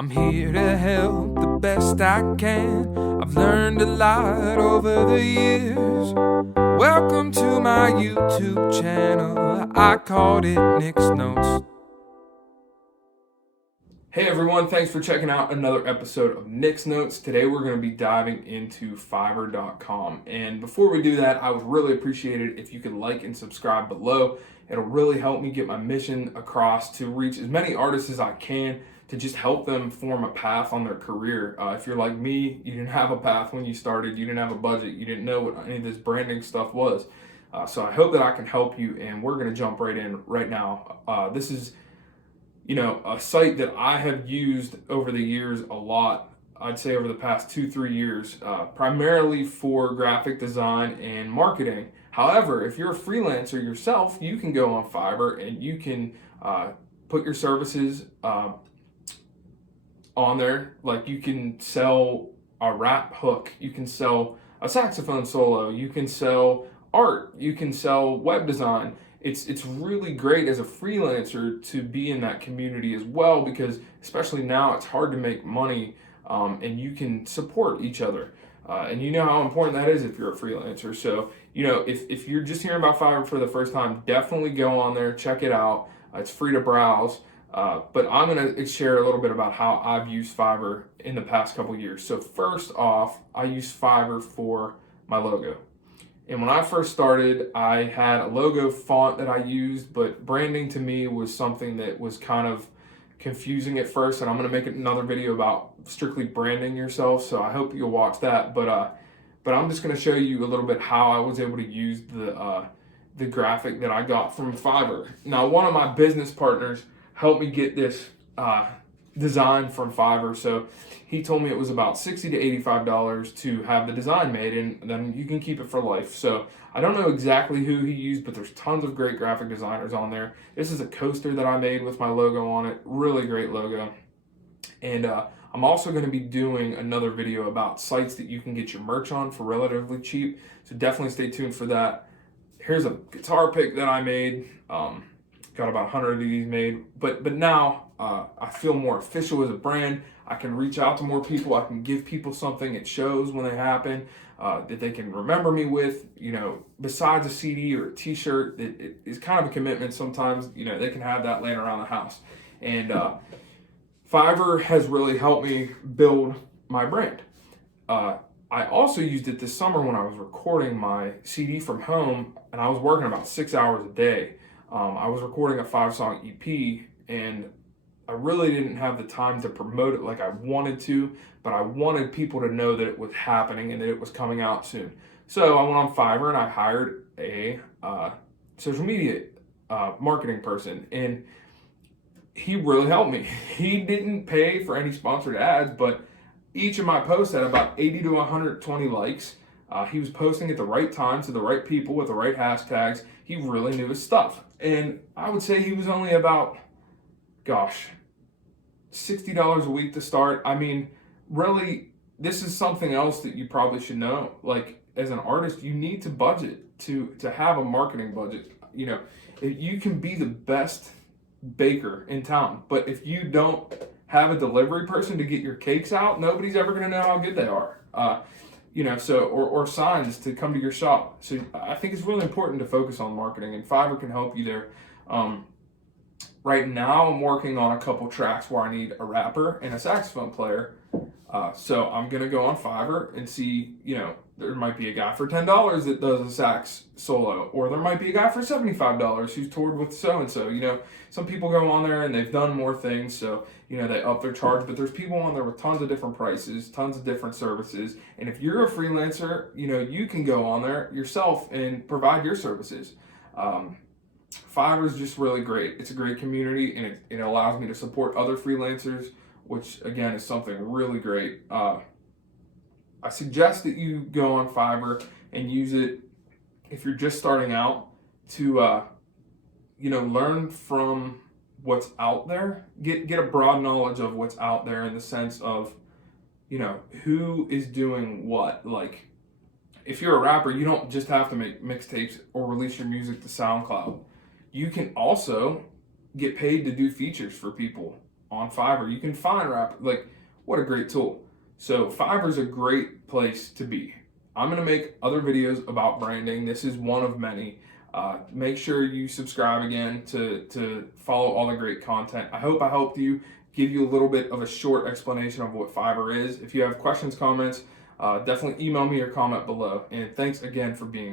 I'm here to help the best I can. I've learned a lot over the years. Welcome to my YouTube channel. I called it Nick's Notes. Hey everyone, thanks for checking out another episode of Nick's Notes. Today we're going to be diving into Fiverr.com. And before we do that, I would really appreciate it if you could like and subscribe below. It'll really help me get my mission across to reach as many artists as I can to just help them form a path on their career. If you're like me, you didn't have a path when you started, you didn't have a budget, you didn't know what any of this branding stuff was. So I hope that I can help you, and we're going to jump right in right now. This is a site that I have used over the years a lot. I'd say over the past 2-3 years, primarily for graphic design and marketing. However, if you're a freelancer yourself, you can go on Fiverr and you can put your services on there. Like, you can sell a rap hook, you can sell a saxophone solo, you can sell art, you can sell web design. It's really great as a freelancer to be in that community as well, because especially now it's hard to make money, and you can support each other. And you know how important that is if you're a freelancer. So, if you're just hearing about Fiverr for the first time, definitely go on there, check it out. It's free to browse. But I'm going to share a little bit about how I've used Fiverr in the past couple years. So first off, I use Fiverr for my logo. And when I first started, I had a logo font that I used, but branding to me was something that was kind of confusing at first. And I'm going to make another video about strictly branding yourself, so I hope you'll watch that. But I'm just going to show you a little bit how I was able to use the graphic that I got from Fiverr. Now, one of my business partners helped me get this design from Fiverr. So he told me it was about $60 to $85 to have the design made, and then you can keep it for life. So I don't know exactly who he used, but there's tons of great graphic designers on there. This is a coaster that I made with my logo on it. Really great logo. And I'm also going to be doing another video about sites that you can get your merch on for relatively cheap. So definitely stay tuned for that. Here's a guitar pick that I made. Got about 100 of these made, but now I feel more official as a brand. I can reach out to more people. I can give people something at shows when they happen, that they can remember me with. Besides a CD or a T-shirt, it is kind of a commitment. Sometimes they can have that laying around the house, and Fiverr has really helped me build my brand. I also used it this summer when I was recording my CD from home, and I was working about 6 hours a day. I was recording a 5-song EP, and I really didn't have the time to promote it like I wanted to, but I wanted people to know that it was happening and that it was coming out soon. So I went on Fiverr and I hired a social media marketing person, and he really helped me. He didn't pay for any sponsored ads, but each of my posts had about 80 to 120 likes. He was posting at the right time to the right people with the right hashtags. He really knew his stuff. And I would say he was only about, $60 a week to start. I mean, really, this is something else that you probably should know. Like, as an artist, you need to budget to have a marketing budget. If you can be the best baker in town, but if you don't have a delivery person to get your cakes out, nobody's ever going to know how good they are. Or signs to come to your shop. So I think it's really important to focus on marketing, and Fiverr can help you there. Right now I'm working on a couple tracks where I need a rapper and a saxophone player. So I'm going to go on Fiverr and see, there might be a guy for $10 that does a sax solo, or there might be a guy for $75 who's toured with so-and-so. Some people go on there and they've done more things, so, they up their charge, but there's people on there with tons of different prices, tons of different services. And if you're a freelancer, you can go on there yourself and provide your services. Fiverr is just really great. It's a great community, and it allows me to support other freelancers, which again is something really great. I suggest that you go on Fiverr and use it if you're just starting out to, learn from what's out there. Get a broad knowledge of what's out there, in the sense of, who is doing what. Like, if you're a rapper, you don't just have to make mixtapes or release your music to SoundCloud. You can also get paid to do features for people. on Fiverr. You can find wrap, like, what a great tool. So Fiverr is a great place to be. I'm going to make other videos about branding. This is one of many. Make sure you subscribe again to follow all the great content. I hope I helped you, give you a little bit of a short explanation of what Fiverr is. If you have questions, comments, definitely email me or comment below. And thanks again for being